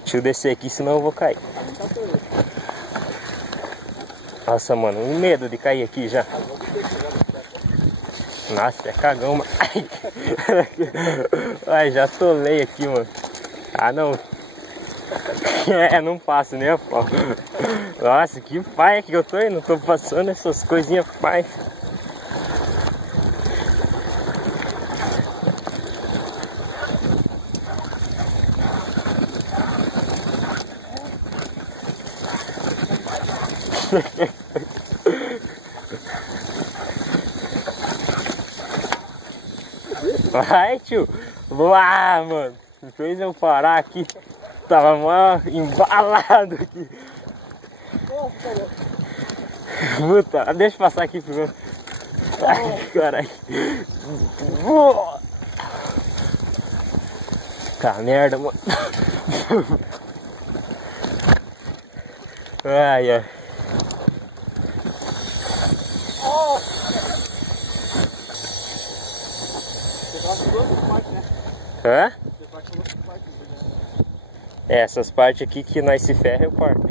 Deixa eu descer aqui, senão eu vou cair. Nossa, mano, um medo de cair aqui já. Nossa, é cagão, mano. Ai, já solei aqui, mano. Ah, não. Não passo nem a pau. Nossa, que pai que eu tô aí. Não tô passando essas coisinhas pai. Vai, tio. Uau, mano. Fez eu parar aqui. Tava mó embalado aqui. Puta, deixa eu passar aqui primeiro. Ai, caralho. Tá merda, mano. Ai, ai. Hã? É, essas partes aqui que nós se ferra eu parto.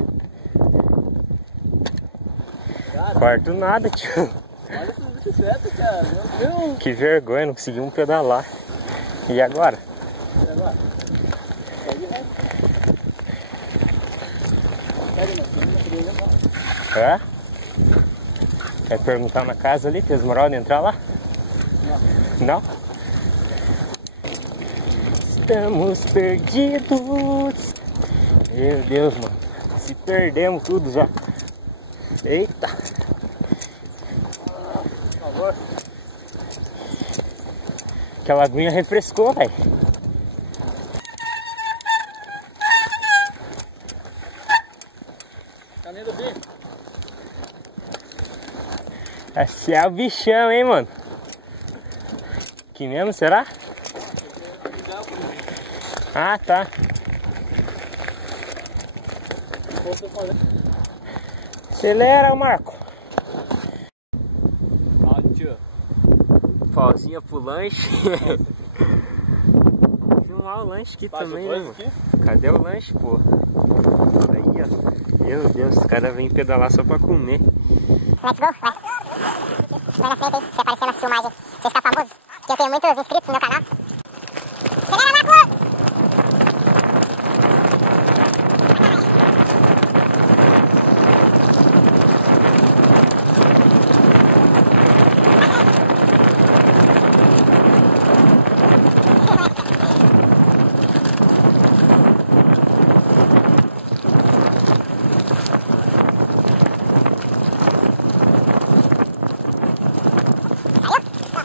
Parto nada, tio. Olha essas bicicletas, cara. Meu Deus. Que vergonha, não conseguimos pedalar. E agora? E agora? Pega, né? Hã? Quer perguntar na casa ali, que eles moram de entrar lá? Não. Não? Estamos perdidos. Meu Deus, mano. Se perdemos tudo já. Eita. Por favor. Aquela aguinha refrescou, velho. Caminho do bico. Esse é o bichão, hein, mano. Que mesmo, será? Ah, tá. Acelera, Marco. Pauzinha pro lanche. Vou filmar o lanche aqui também, né, mano? Cadê o lanche, pô? Aí, ó. Meu Deus, os caras vêm pedalar só pra comer. Let's go, vai. Vai na frente aí, você aparecer nas filmagens. Você ficar famoso, que eu tenho muitos inscritos no meu canal. Acelera, Marco!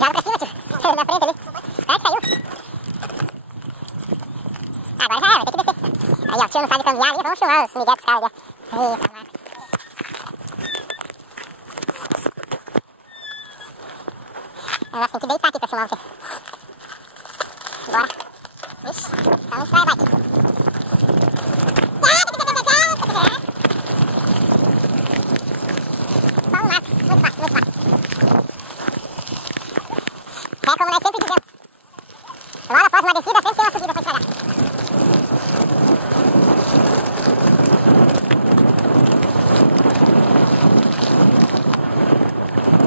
Joga pra cima, tio. Na frente ali. Ai, caiu. Agora já era, vai ter que descer. Aí, ó, o tio não sabe cambiar ali. Vamos filmar os migué dos caras ali, ó. Eita, Marcos. Nossa, tem que deitar aqui pra filmar você. Bora. Ixi, então a gente vai, vai. Vamos, Marcos. Muito fácil, muito fácil. É como nós sempre dizemos. Logo após uma descida, sempre tem uma subida pra entregar.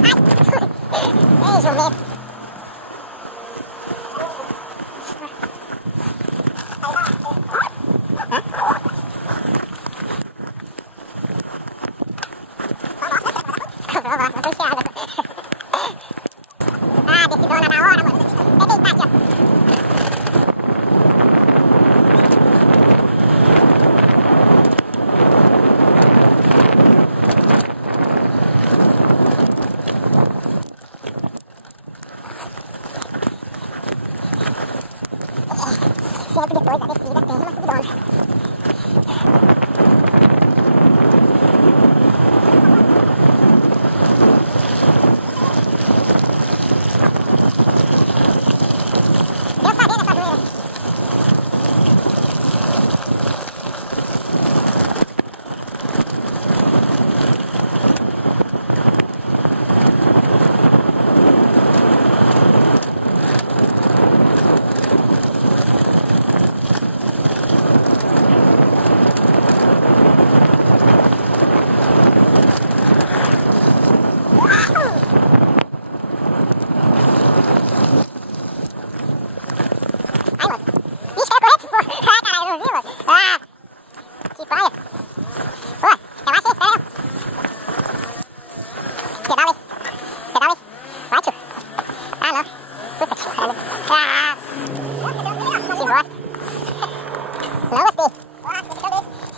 Ai! Ei, jumento! Vai lá,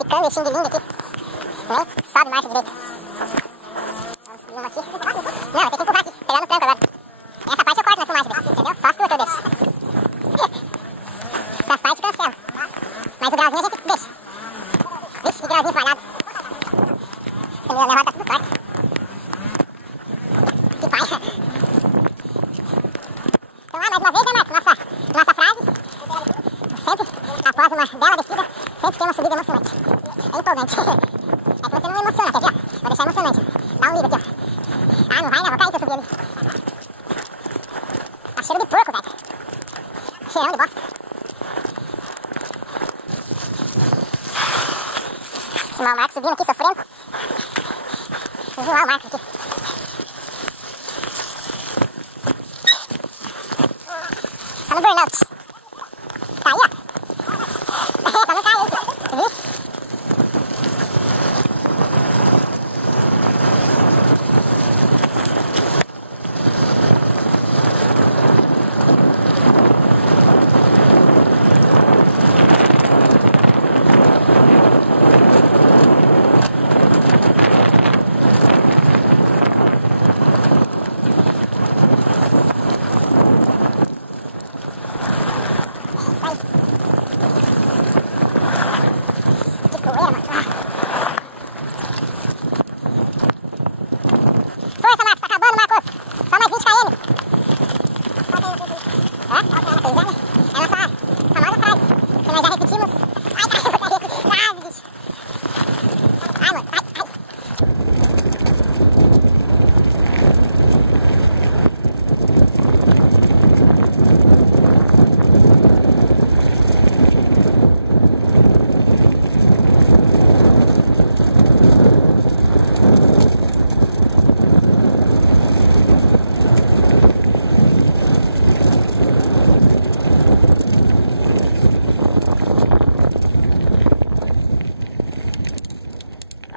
câmbio xing ling aqui. Nem sobe marcha direito. Vamos subir uma aqui. Não, tem que empurrar aqui, pegando no tranco agora. Essa parte eu corto na filmagem dele, entendeu? Só as tuas que eu deixo. Essas partes cancelo. Mas o grauzinho a gente deixa. Vixe, que grauzinho falhado. Esse meu negócio tá tudo torto. Que pai. Então lá, mais uma vez, né, Marcos? Nossa frase. Sempre, após uma bela descida, sempre tem uma subida emocionante. É empolgante. É que você não emociona, quer ver? Vou deixar emocionante. Dá um livro aqui, ó. Ah, não vai, né? Vou cair se eu subir ali. Tá cheiro de porco, velho. Cheirão de bosta. O Marcos subindo aqui, sofrendo. Vou zoar o Marcos aqui. Tá no burnout. Tá aí, ó. Tá no carro aí, viu?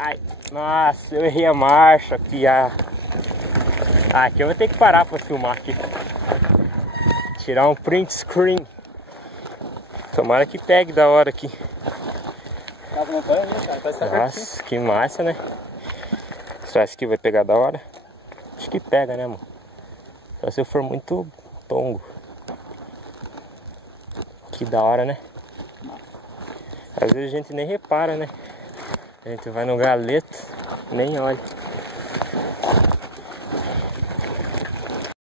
Ai, nossa, eu errei a marcha aqui. Aqui eu vou ter que parar para filmar aqui. Tirar um print screen. Tomara que pegue da hora aqui. Tá com montanha, né, cara? Parece que tá nossa, que massa, né? Será que vai pegar da hora? Acho que pega, né, mano? Só se eu for muito tongo. Que da hora, né? Às vezes a gente nem repara, né? A gente vai no galeto, nem olha.